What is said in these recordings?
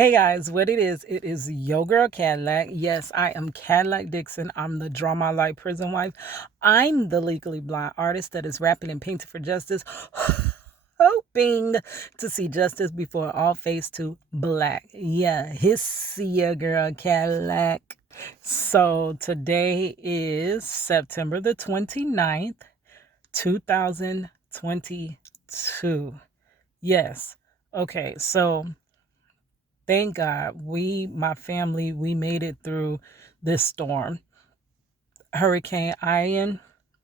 Hey guys, what it is Yo Girl Cadillac. Yes, I am Cadillac Dixon. I'm the Draw My Life prison wife. I'm the legally blind artist that is rapping and painting for justice, hoping to see justice before all face to black. Yeah, his Yo Girl Cadillac. So today is September the 29th, 2022. Yes. Okay, so thank God my family, we made it through this storm. Hurricane Ian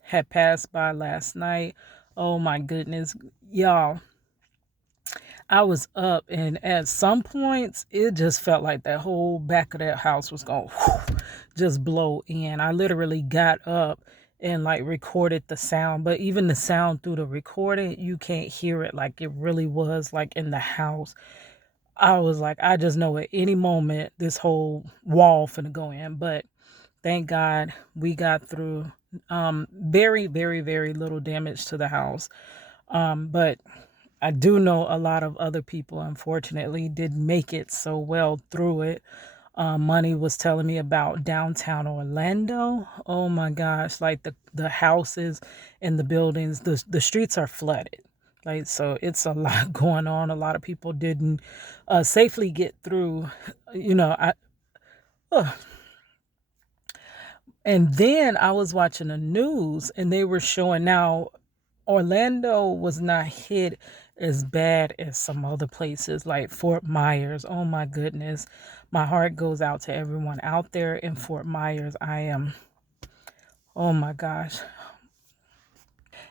had passed by last night. Oh my goodness. Y'all, I was up and at some points it just felt like that whole back of that house was going to just blow in. I literally got up and like recorded the sound, but even the sound through the recording, you can't hear it like it really was like in the house. I was like, I just know at any moment this whole wall finna go in. But thank God we got through. Very, very, very little damage to the house. But I do know a lot of other people, unfortunately, didn't make it so well through it. Money was telling me about downtown Orlando. Oh my gosh, like the houses and the buildings, the streets are flooded. Like, so it's a lot going on. A lot of people didn't safely get through. You know, I. Ugh. And then I was watching the news, and they were showing now Orlando was not hit as bad as some other places like Fort Myers. Oh my goodness. My heart goes out to everyone out there in Fort Myers. Oh my gosh.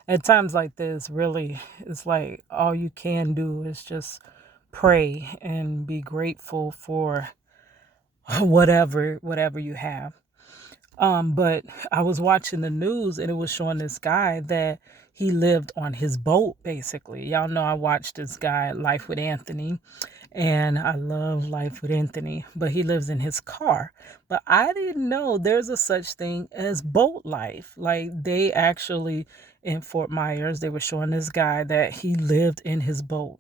At times like this, really, it's like all you can do is just pray and be grateful for whatever you have. But I was watching the news and it was showing this guy that he lived on his boat basically. Y'all know I watched this guy Life with Anthony and I love Life with Anthony, but he lives in his car. But I didn't know there's a such thing as boat life. Like they actually in Fort Myers, they were showing this guy that he lived in his boat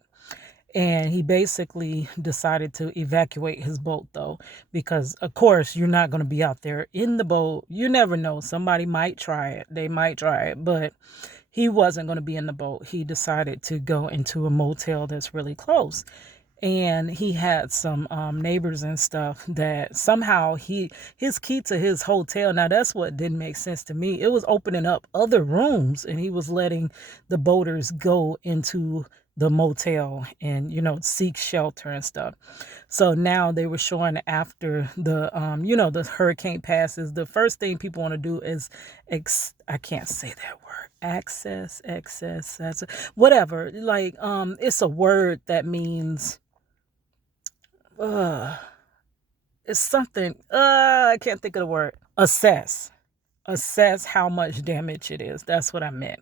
and he basically decided to evacuate his boat though because of course you're not going to be out there in the boat. You never know, somebody might try it, they might try it, but he wasn't going to be in the boat. He decided to go into a motel that's really close, and he had some neighbors and stuff that somehow his key to his hotel, now that's what didn't make sense to me, it was opening up other rooms and he was letting the boaters go into the motel and seek shelter and stuff. So now they were showing after the hurricane passes, the first thing people want to do is I can't say that word, access, excess, that's whatever, like it's a word that means uh it's something, I can't think of the word. Assess how much damage it is. That's what I meant.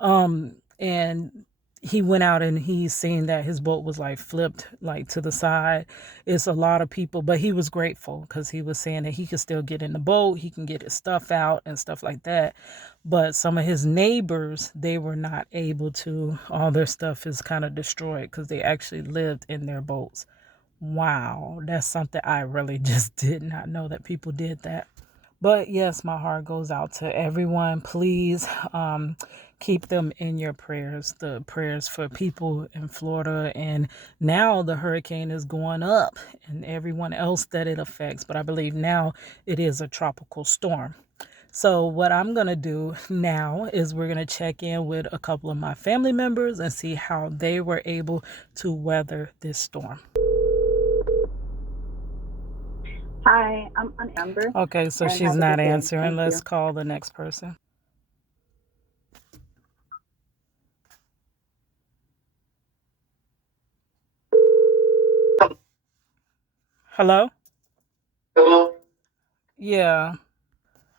And he went out and he's seen that his boat was like flipped like to the side. It's a lot of people, but he was grateful because he was saying that he could still get in the boat, he can get his stuff out and stuff like that. But some of his neighbors, they were not able to. All their stuff is kind of destroyed because they actually lived in their boats. Wow, that's something I really just did not know that people did that. But yes, my heart goes out to everyone. Please keep them in your prayers. The prayers for people in Florida. And now the hurricane is going up and everyone else that it affects. But I believe now it is a tropical storm. So, what I'm going to do now is we're going to check in with a couple of my family members and see how they were able to weather this storm. Hi, I'm Amber, Okay, so and she's have a not good day. answering. Thank Let's you. call the next person. Hello? Hello? Yeah.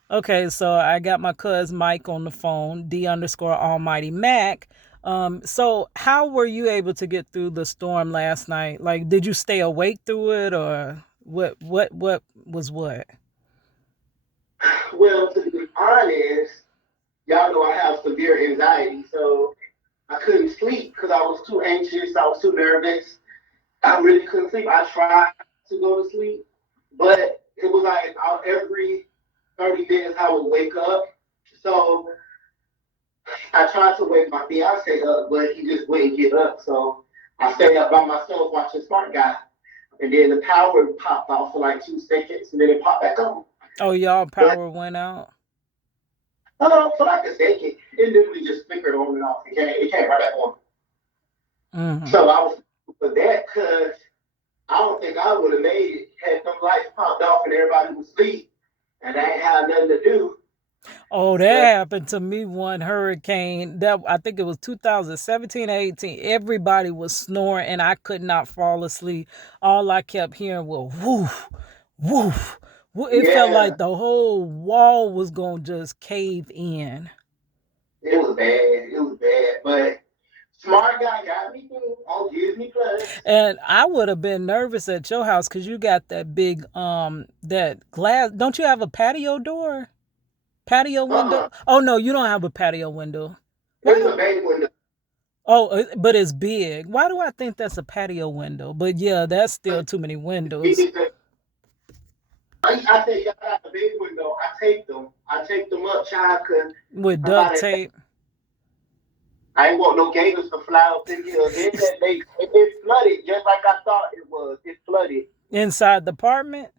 Okay, so I got my cuz Mike on the phone, D underscore Almighty Mac. So how were you able to get through the storm last night? Like, did you stay awake through it, or what was what? Well, to be honest, y'all know I have severe anxiety, so I couldn't sleep because I was too anxious, I was too nervous. I really couldn't sleep. I tried to go to sleep, but it was like every 30 minutes I would wake up. So I tried to wake my fiance up, but he just wouldn't get up. So I stayed up by myself watching Smart Guy. And then the power popped off for like 2 seconds and then it popped back on. Oh, y'all But power went out? for like a second, it literally just flickered on and off. It came right back on. Mm-hmm. So I was for that because I don't think I would have made it had them lights popped off and everybody was asleep and I ain't had nothing to do. Oh, that But happened to me one hurricane. That I think it was 2017 or 18. Everybody was snoring and I could not fall asleep. All I kept hearing was woof, woof. It felt yeah, like the whole wall was going to just cave in. it was bad. It was bad. But Smart Guy got me through on Disney Plus. And I would have been nervous at your house because you got that big that glass. Don't you have a patio door? Patio Uh-uh. window? Oh no, you don't have a patio window. Why It's do a bay window. Oh, but it's big. Why do I think that's a patio window? But yeah, that's still too many windows I tell you, I got the big window. I take them up, child, because with duct somebody, tape I ain't want no gators to fly up in here. Then it flooded just like I thought it was. It flooded. inside the apartment.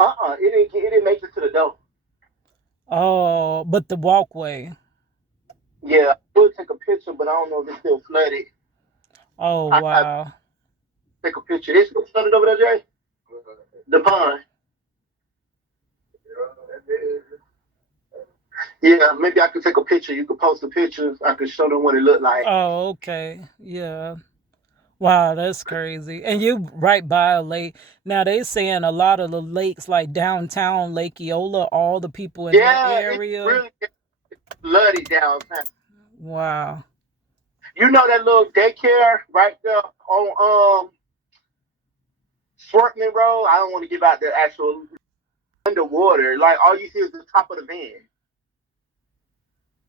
It didn't make it to the door. Oh, but the walkway. Yeah, I would take a picture, but I don't know if it's still flooded. Oh I wow. take a picture. It's still flooded over there, Jay. The pond. Yeah, maybe I could take a picture. You could post the pictures. I could show them what it looked like. Oh, okay. Yeah. Wow, that's crazy. And you right by a lake. Now they saying a lot of the lakes like downtown Lake Eola, all the people in that Yeah, it's area. really flooded downtown. Wow. You know that little daycare right there on Swartman Road? I don't want to give out the actual underwater. Like all you see is the top of the van.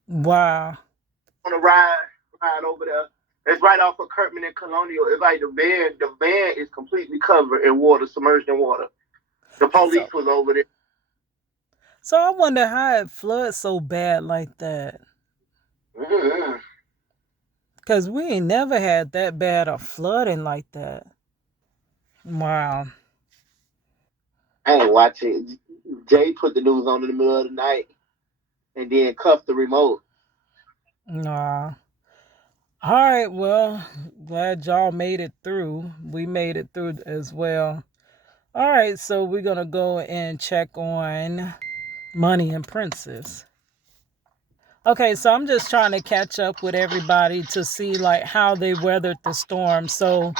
Wow. On a ride over there. It's right off of Kirkman and Colonial. It's like the van is completely covered in water, submerged in water. The So police was over there. so I wonder how it floods so bad like that. Mm-hmm. Cause we ain't never had that bad of flooding like that. Wow. I ain't watching. Jay put the news on in the middle of the night and then cuffed the remote. Nah. All right, well, glad y'all made it through. We made it through as well. All right, so we're gonna go and check on Money and Princess. Okay, so I'm just trying to catch up with everybody to see like how they weathered the storm. So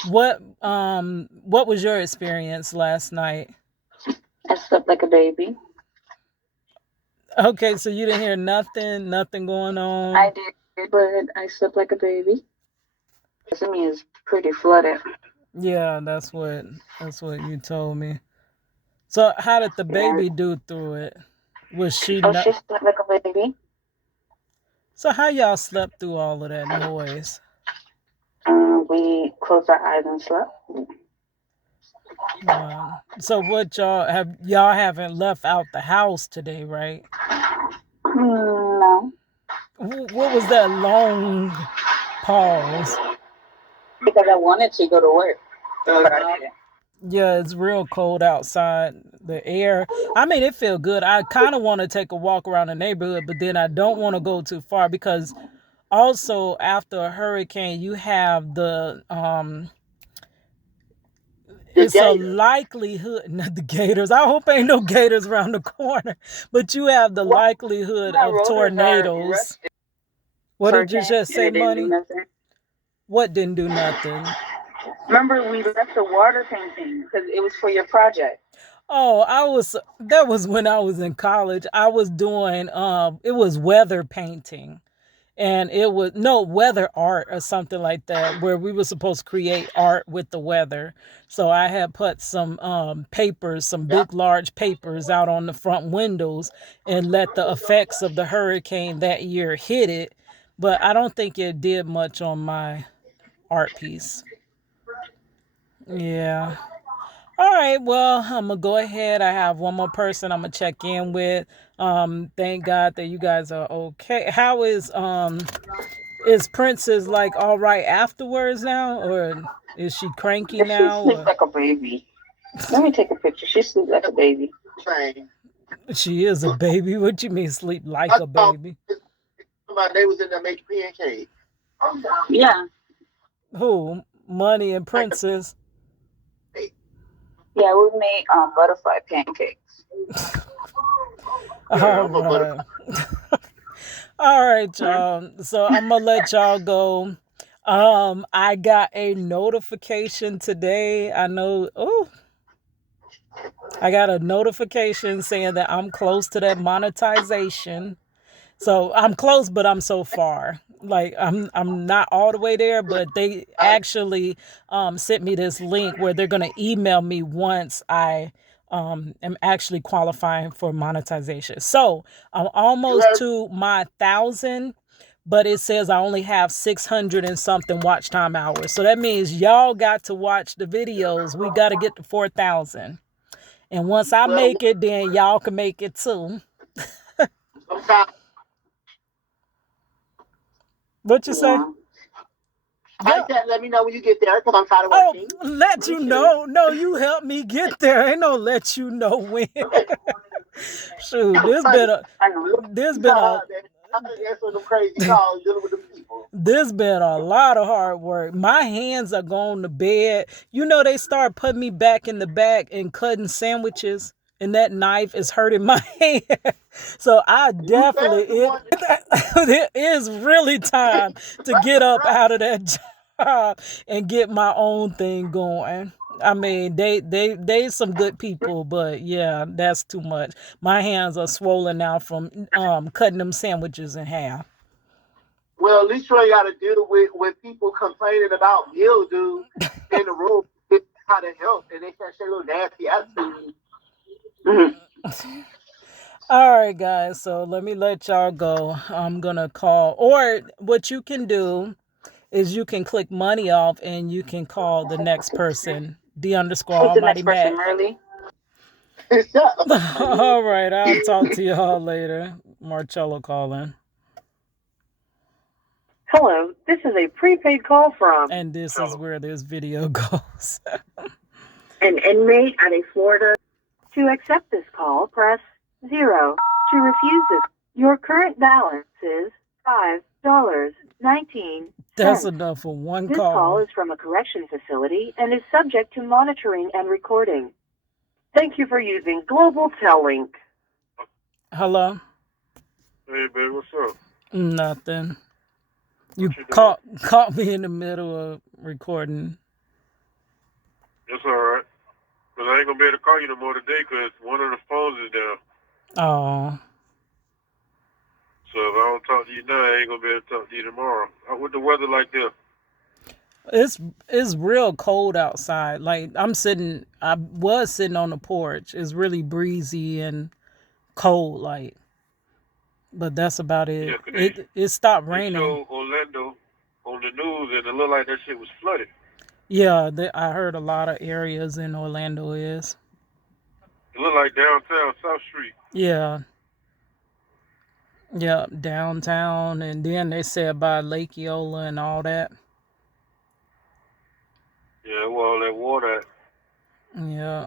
what was your experience last night? I slept like a baby. Okay, so you didn't hear nothing going on. I did, but I slept like a baby. Kissimmee is pretty flooded. Yeah, that's what you told me. So how did the Yeah. baby do through it? Was she Oh, not? she slept like a baby. So how y'all slept through all of that noise? We closed our eyes and slept. Wow. So what y'all haven't left out the house today, right? No, What was that long pause? because I wanted to go to work, but I didn't. Yeah, it's real cold outside. The air, I mean, it feel good. I kind of want to take a walk around the neighborhood, but then I don't want to go too far because also after a hurricane, you have the it's a likelihood, not the gators. I hope ain't no gators around the corner, but you have the likelihood My of rotors are tornadoes. rusted. What did you Hurricane, just and say, it didn't do Money? nothing. What didn't do nothing? Remember, we left the water painting because it was for your project. Oh, that was when I was in college. I was doing it was weather painting. And it was weather art or something like that, where we were supposed to create art with the weather. So I had put some papers, some big large papers out on the front windows and let the effects of the hurricane that year hit it. But I don't think it did much on my art piece. Yeah. All right. Well, I'm gonna go ahead. I have one more person I'm gonna check in with. Thank God that you guys are okay. How is Princess like all right afterwards now, or is she cranky Yeah, she now, sleeps or like a baby. Let me take a picture. She sleeps like a baby. Same. she is a baby? What you mean sleep like I a thought baby? somebody they was in there making pancakes. Yeah. Who? Money and Like Princess? Yeah, we made butterfly pancakes. yeah, All I'm a butter. right. All right, Hmm? y'all. So I'm gonna let y'all go. I got a notification today. I know. Oh, I got a notification saying that I'm close to that monetization. So I'm close, but I'm so far. Like I'm not all the way there, but they I, actually sent me this link where they're gonna email me once I am actually qualifying for monetization. So I'm you almost heard to my 1,000, but it says I only have 600 and something watch time hours. So that means y'all got to watch the videos. We got to get to 4,000. And once I well make it, then y'all can make it too. sometimes What you say? Yeah. I Yeah. said let me know when you get there because I'm tired of Oh, working. let Me you too. know. No, you help me get there. Ain't no let you know when. Shoot, Honey, I know. there's you been know a how that I answer them crazy calls dealing with the people. there's been a lot of hard work. My hands are going to bed. You know they start putting me back in the back and cutting sandwiches, and that knife is hurting my hand. So I You said definitely you want it is really time to get up right. out of that job and get my own thing going. I mean, they some good people, but yeah, that's too much. My hands are swollen now from cutting them sandwiches in half. Well, at least you ain't got to deal with people complaining about mildew in the room. It's how to help, and they can say little nasty attitude. Mhm. All right, guys. So let me let y'all go. I'm gonna call, or what you can do is you can click money off and you can call the next person, the underscore Who's the Almighty next person, Mac. Merly? Shut up, honey. All right, I'll talk to y'all later. Marcello calling, Hello, this is a prepaid call from and this is where this video goes. an inmate at a Florida. To accept this call, press 0. To refuse this, your current balance is $5.19. That's enough for one This call call. is from a correction facility and is subject to monitoring and recording. Thank you for using Global Tellink. Hello? Hey, babe, what's up? Nothing. What You you doing? caught me in the middle of recording. It's all right. Cause I ain't gonna be able to call you no more today, cause one of the phones is down. Oh. So if I don't talk to you now, I ain't gonna be able to talk to you tomorrow. What the weather like there? It's real cold outside. Like I was sitting on the porch. It's really breezy and cold, like, but that's about Yeah, it. 'cause It stopped they raining. showed Orlando on the news, and it looked like that shit was flooded. Yeah, I heard a lot of areas in Orlando is. It looked like downtown South Street. Yeah, yeah, downtown, and then they said by Lake Eola and all that. Yeah, well, all that water. Yeah.